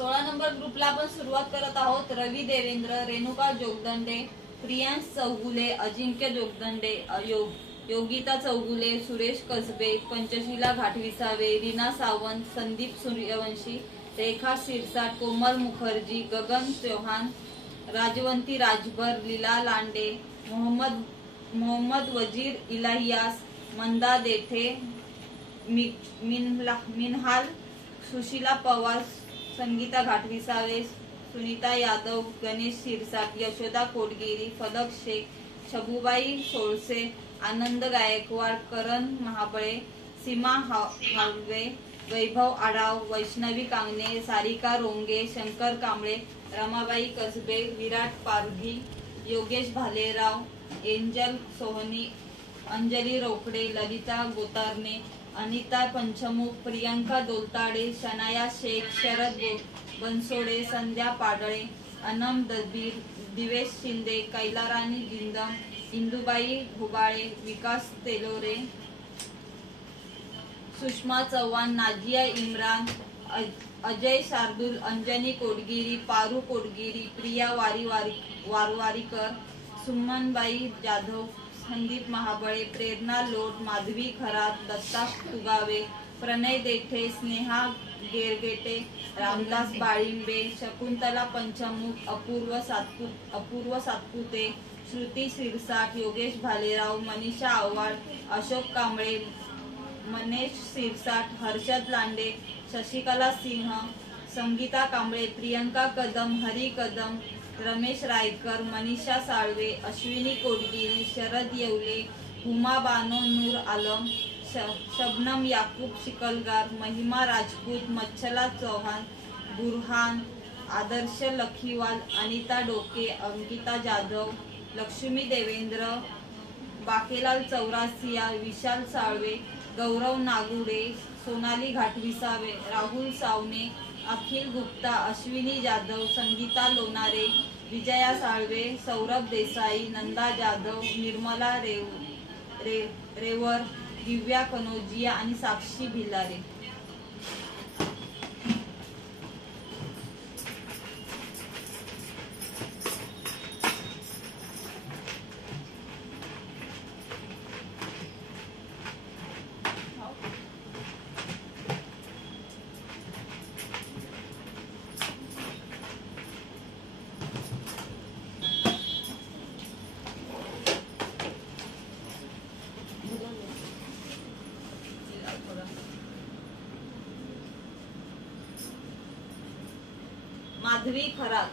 16 number ग्रुपला आपण सुरुवात करत आहोत। रवी देवेंद्र, रेणुका जोगदंडे, प्रियांश चौगुले, अजिंक्य जोगदंडे, योगिता चौगुले, सुरेश कसबे, पंचशीला घाटविसावे, रीना सावंत, संदीप सूर्यवंशी, रेखा सिरसाट, कोमल मुखर्जी, गगन चौहान, राजवंती राजभर, लीला लांडे, मोहम्मद वजीर इलाहियास, मंदा देठे, मिनहाल, सुशीला पवार, संगीता घाटविसावे, सुनीता यादव, गणेश सिरसाट, यशोदा कोटगिरी, फलक शेख, शबुबाई सोळसे, आनंद गायकवाड, करण महाबळे, सीमा हाववे, वैभव आढाव, वैष्णवी कांगणे, सारिका रोंगे, शंकर कांबळे, रमाबाई कसबे, विराट पारधी, योगेश भालेराव, एंजल सोहनी, अंजली रोकडे, ललिता गोतारणे, अनिता पंचमुख, प्रियंका दोलताडे, शनाया शेख, शरद बनसोडे, संध्या पाडळे, अनम दबीर, दिवेश शिंदे, कैलाराणी जिंदम, इंदुबाई घुबाळे, विकास तेलोरे, सुषमा चव्हाण, नाजिया इम्रान, अजय शार्दूल, अंजनी कोटगिरी, पारू कोटगिरी, प्रिया वारवारीकर, सुमनबाई जाधव, संदीप महाबळे, प्रेरणा लोट, माधवी खरात, दत्ता तुगावे, प्रणय देठे, स्नेहा गेरगेटे, रामदास बाळिंबे, शकुंतला पंचमुख, अपूर्व सातपुते, श्रुती सिरसाट, योगेश भालेराव, मनीषा आव्हाड, अशोक कांबळे, मनेश सिरसाट, हर्षद लांडे, शशिकला सिंह, संगीता कांबळे, प्रियंका कदम, हरी कदम, रमेश रायकर, मनीषा साळवे, अश्विनी कोटगिरी, शरद येवले, हुमा बानो, नूर आलम, शबनम याकूब शिकलगार, महिमा राजपूत, मच्छला चौहान, बुरहान, आदर्श लखीवाल, अनिता डोके, अंकिता जाधव, लक्ष्मी देवेंद्र, बाकेलाल चौरासिया, विशाल साळवे, गौरव नागुडे, सोनाली घाटविसावे, राहुल सावने, अखिल गुप्ता, अश्विनी जाधव, संगीता लोनारे, विजया साळवे, सौरभ देसाई, नंदा जाधव, निर्मला रेवर, दिव्या कनोजिया आणि साक्षी भिलारे। माधवी खरात।